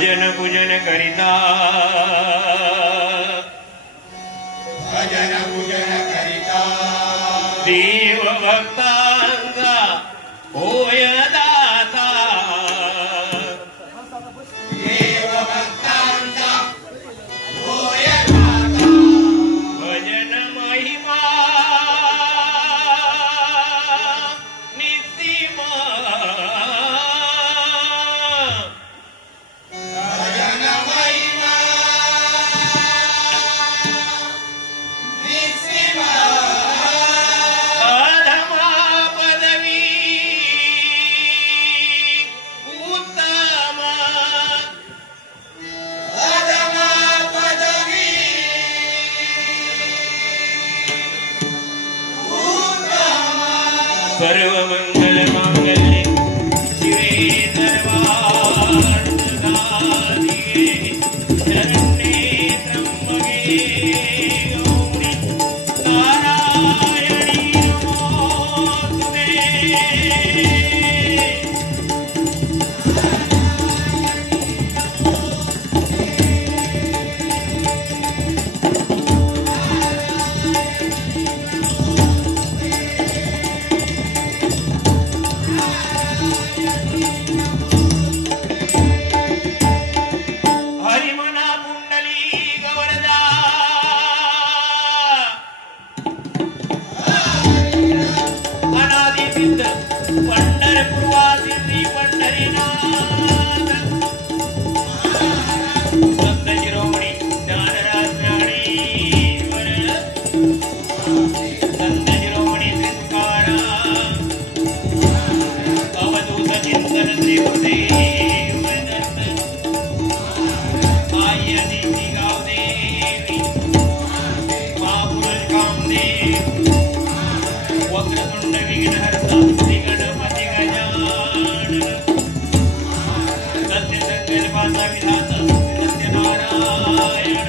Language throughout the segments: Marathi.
भजन पूजन करिता भजन पूजन करिता देव भक्तांचा होय दाता देव भक्तांचा होय दाता भजन महिमा निसीमा भजन महिमा निसीमा अधमा पदवी उत्तम अधमा पदवी उत्तम सर्व मंगल मांगल्ये शिवे सर्वार्थसाधिके शरण्ये त्र्यंबके गौरी नारायणी नमोस्तुते हरिमना पुंडली गवरदा अनादि सिद्ध पंढरपूरवासी श्री पंढरीनाथ संत शिरोमणी ज्ञानराज ज्ञानेश्वर संत शिरोमणी श्री तुकाराम अवधूत चिंतन श्री गुरुदेव दत्त आयनीची गावदेवी महापुरुष कामदेव वक्रतुंड विघ्नहर्ता श्री गणपती गजानन सत्य संकल्पाचा विधाता सत्यनारायण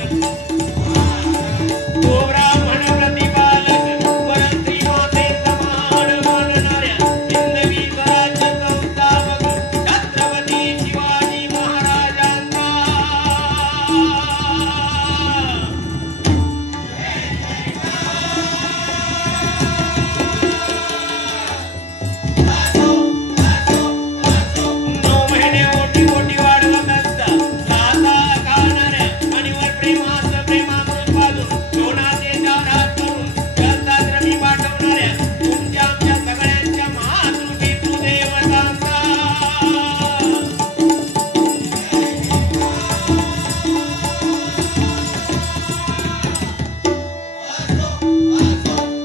तो ब्राह्मण प्रतिपालक परस्त्री माते समान मानणाऱ्या हिंदवी स्वराज्य संस्थापक छत्रपती शिवाजी महाराजांचा नऊ महिने मोठी मोठी वाढवत असता साता खाणाऱ्या आणि वर प्रेमाचं प्रेमामृत पाजून सोनाचे चार हात करून जलदाद्रवी पाठवणाऱ्या तुमच्या आमच्या सगळ्यांच्या महातृपी तू देवतांचा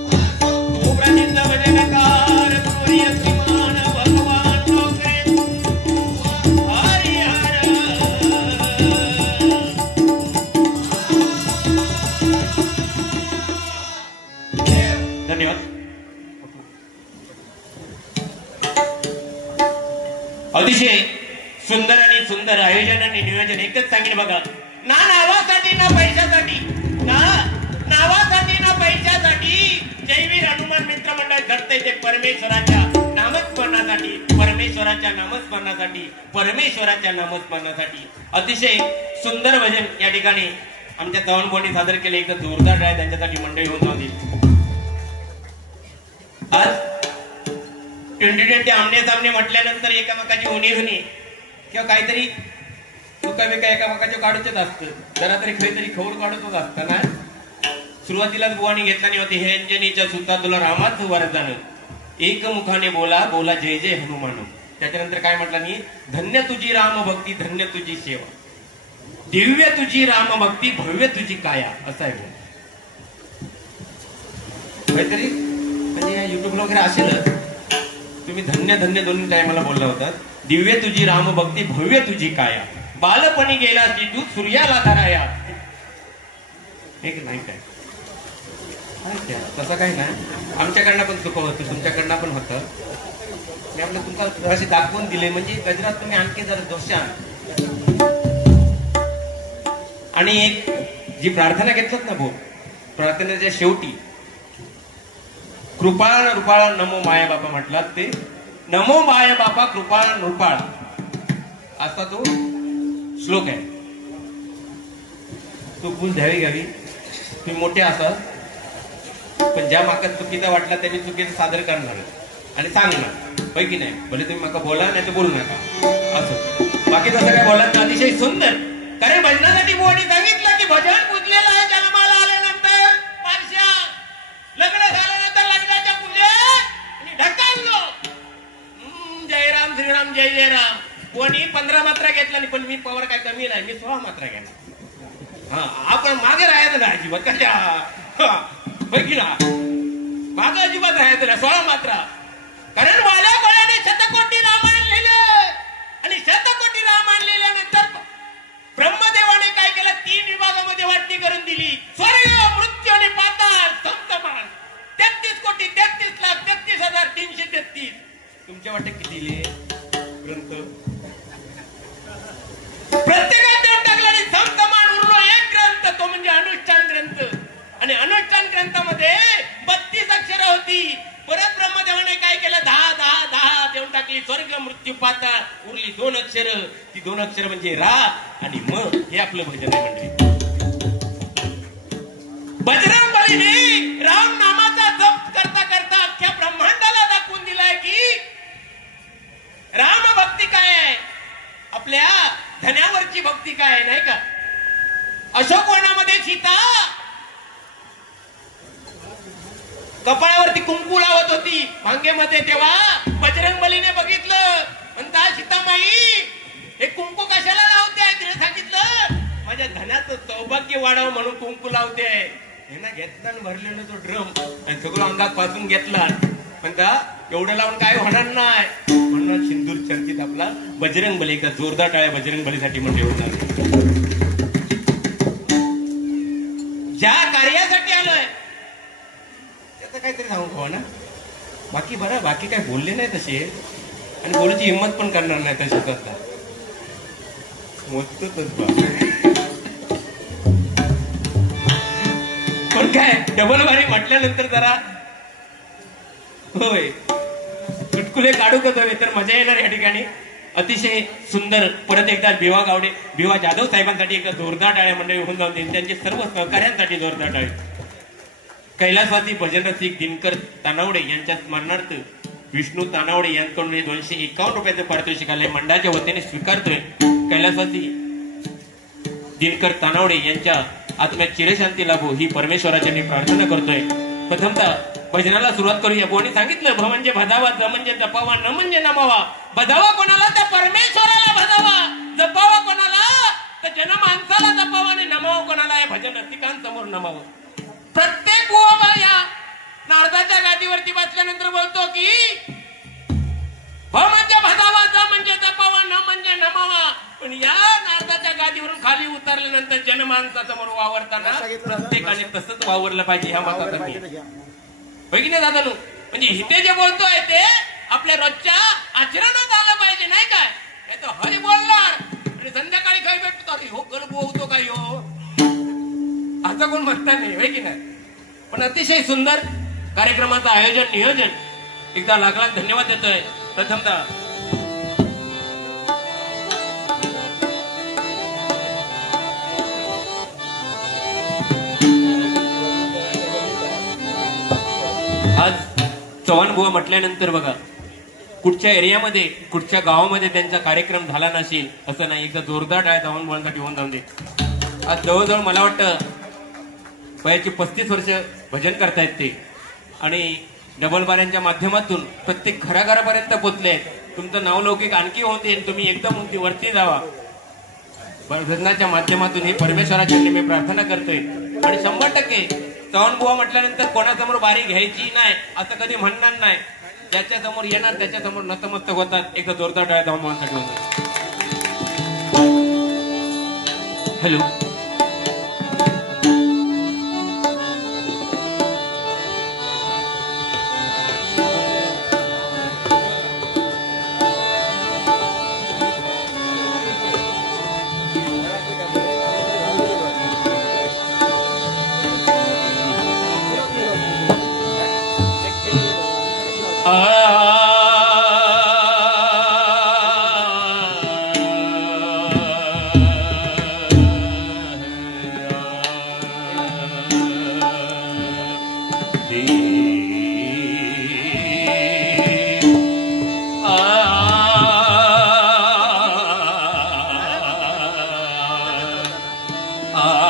सुप्रसिद्ध भजनकार गौरी श्रीमान भगवान डोकरे हरिहर धन्यवाद. अतिशय सुंदर आणि सुंदर आयोजन आणि नियोजन एकच सांगेन बघा. ना नावासाठी ना पैशासाठी ना नावासाठी ना पैशासाठी जयवीर हनुमान मित्र मंडळ घडते ते परमेश्वराच्या नामस्मरणासाठी परमेश्वराच्या नामस्मरणासाठी परमेश्वराच्या नामस्मरणासाठी अतिशय सुंदर भजन या ठिकाणी आमच्या तवणपोणी सादर केले. एकदम जोरदार आहे त्यांच्यासाठी मंडळी होऊन जाऊ दे. आज 2020 आमने सामने म्हटल्यानंतर एकामेकाची होणी किंवा काहीतरी चुका बिका एकामेकाच्या काढूचच असतं. जरा तरी खरी खवड काढतच असतं ना. सुरुवातीलाच बुवानी घेतला नाही होते हे अंजनीच्या सुता तुला रामाचं वरदान एकमुखाने बोला बोला जय जय हनुमान. त्याच्यानंतर काय म्हटलं नाही धन्य तुझी राम भक्ती धन्य तुझी सेवा दिव्य तुझी राम भक्ती भव्य तुझी काया असं आहे. काहीतरी म्हणजे युट्यूबला वगैरे असेलच. तुम्ही धन्य धन्य दोन्ही टायमाला बोलला होता. दिव्य तुझी राम भक्ती भव्य तुझी काया बालपणी गेला ती तू सूर्याला धराया. एक नाही काय तसं काही नाही. आमच्याकडनं पण चुक होतं तुमच्याकडनं पण होतं. मी आपलं तुमचा असे दाखवून दिले म्हणजे गजरात तुम्ही आणखी जरा दोषान. आणि एक जी प्रार्थना घेतलात ना भाऊ प्रार्थनेच्या शेवटी कृपाळ नृपाळ नमो माया बापा म्हटलात ते नमो माया बापा कृपाळ नृपाळ असा तो श्लोक आहे तो भूल द्यावी घ्यावी. तुम्ही मोठे असाल पण ज्या माका चुकीचा वाटला त्यांनी चुकीचं सादर करणार आणि सांगणार होय की नाही. भले तुम्ही माका बोला नाही तर बोलू नका असं. बाकी तसं काय बोलत ना. अतिशय सुंदर. कारण भजनासाठी बोर्डी सांगितलं की भजन पूजलेलं आहे जन्माला आल्यानंतर पारशा लग्न झाल्यानंतर लग्नाच्या पूजेत आणि ढकललो जय राम श्रीराम जय जय राम. कोणी 15 मात्रा घेतला नाही पण मी पवर काय कमी नाही. मी 16 मात्रा घेतला. हा आपण मागे राहायचं ना अजिबात कशा बघी ना मागे अजिबात राहायचं ना 16 मात्रा. कारण वाल्या कोळ्याने शतकोटी रामायण लिहिले आणि शतकोटी रामायण लिहिल्यानंतर ब्रह्मदेवाने काय केलं 3 विभागामध्ये वाटणी करून दिली. स्वर्ग मृत्यू आणि पाताळ सप्तमान 33 कोटी 33 लाख 33,333. तुमच्या वाटे किती लिहिले ग्रंथ प्रत्येकात देऊन टाकला आणि सप्तमान उरलो एक ग्रंथ तो म्हणजे अनुष्ठान ग्रंथ. आणि अनुष्ठान ग्रंथामध्ये 32 अक्षरं होती. परत ब्रह्मदेवाने काय केलं 10 देऊन टाकली. स्वर्ग मृत्यू पाताळ उरली 2 अक्षर. ती 2 अक्षर म्हणजे रा आणि म. हे आपलं भजन आहे मंडळी. बजरंग बलीने राम नामाचा जप करता करता अख्ख्या ब्रह्मांडाला दाखवून दिलाय की राम भक्ती काय आहे. आपल्या धन्यावरची भक्ती काय आहे नाही का. अशोकवनामध्ये सीता कपाळावरती कुंकू लावत होती भांगेमध्ये. तेव्हा बजरंग बलीने बघितलं. म्हणता सीतामाई हे कुंकू कशाला लावते. तिने सांगितलं माझ्या धनाचं सौभाग्य वाढावं म्हणून कुंकू लावते. हे ना घेतला भरलेला तो ड्रम आणि सगळं अंगात पासून घेतला. म्हणता एवढं लावून काय होणार नाही म्हणून सिंदूर चर्चित आपला बजरंग बली. का जोरदार टाळ्या बजरंग बलीसाठी म्हणजे होणार. ज्या कार्यासाठी आलोय त्याचं काहीतरी सांगू खावा ना. बाकी बरं बाकी काय बोलले नाही तसे आणि बोलायची हिंमत पण करणार नाही तसे. पण काय डबल बारी म्हटल्यानंतर जरा होय चुटकुले काढू का जावे तर मजा येणार या ठिकाणी. अतिशय सुंदर. परत एकदा भिवा गावडे भिवा जाधव साहेबांसाठी एक जोरदार टाळ्या मंडळी होऊन जाऊन त्यांचे सर्व सहकार्यांसाठी जोरदार टाळे. कैलासवासी भजन रसिक दिनकर तानावडे यांच्या स्मरणार्थ विष्णू तानावडे यांच्याकडून 251 रुपयाचं पारितोषिक आलंय. मंडळाच्या वतीने स्वीकारतोय. कैलासवासी दिनकर तानावडे यांच्या आत्म्यात चिरशांती लाभो ही परमेश्वराची प्रार्थना करतोय. प्रथमतः भजनाला सुरुवात करूया. कोणी सांगितलं भ म्हणजे भजावा, ज म्हणजे जपावा, न म्हणजे नमावा. भजावा कोणाला तर परमेश्वराला भजावा, जपावा कोणाला तर जन माणसाला जपावा आणि नमावा कोणाला या भजन रसिकांसमोर नमावं. प्रत्येक गोवा या नारदाच्या गादीवरती बसल्यानंतर बोलतो की भ म्हणजे भजावा, ज म्हणजे जपावा, न म्हणजे नमावा. पण या नारदाच्या गादीवरून खाली उतरल्यानंतर जनमानसासमोर वावरताना प्रत्येकाने तसंच वावरलं पाहिजे ह्या मताचा मी होय नाही दादा. म्हणजे इथे जे बोलतोय ते आपल्या रोजच्या आचरणात आलं पाहिजे नाही काय. नाही तर हरी बोलणार आणि संध्याकाळी काही भेटतो हो गलबो होतो काय हो असं कोण म्हणता नाही होय की नाही. पण अतिशय सुंदर कार्यक्रमाचं आयोजन नियोजन एकदा लाख लाख धन्यवाद देतोय. प्रथमतः आज चव्हाण बुवा म्हटल्यानंतर बघा कुठच्या एरियामध्ये कुठच्या गावामध्ये त्यांचा कार्यक्रम झाला नसेल असं नाही. एकदा जोरदार टाळ्या चव्हाण बुवांसाठी होऊन जाऊन दे. आज जवळजवळ मला वाटतं वयाची 35 वर्ष भजन करतायत ते आणि डबल बाऱ्यांच्या माध्यमातून प्रत्येक घराघरापर्यंत पोहोचले. तुमचं नावलौकिक आणखी होते. तुम्ही एकदम वरती जावा. भजनाच्या माध्यमातून हे परमेश्वराच्या मी प्रार्थना करतोय. आणि 100% चव्हाण बुवा म्हटल्यानंतर कोणासमोर बारी घ्यायची नाही असं कधी म्हणणार नाही. ज्याच्या समोर येणार त्याच्या समोर नतमस्तक होतात. एकदा जोरदार टाळ्या चव्हाण बुवांसाठी होतात. हॅलो आ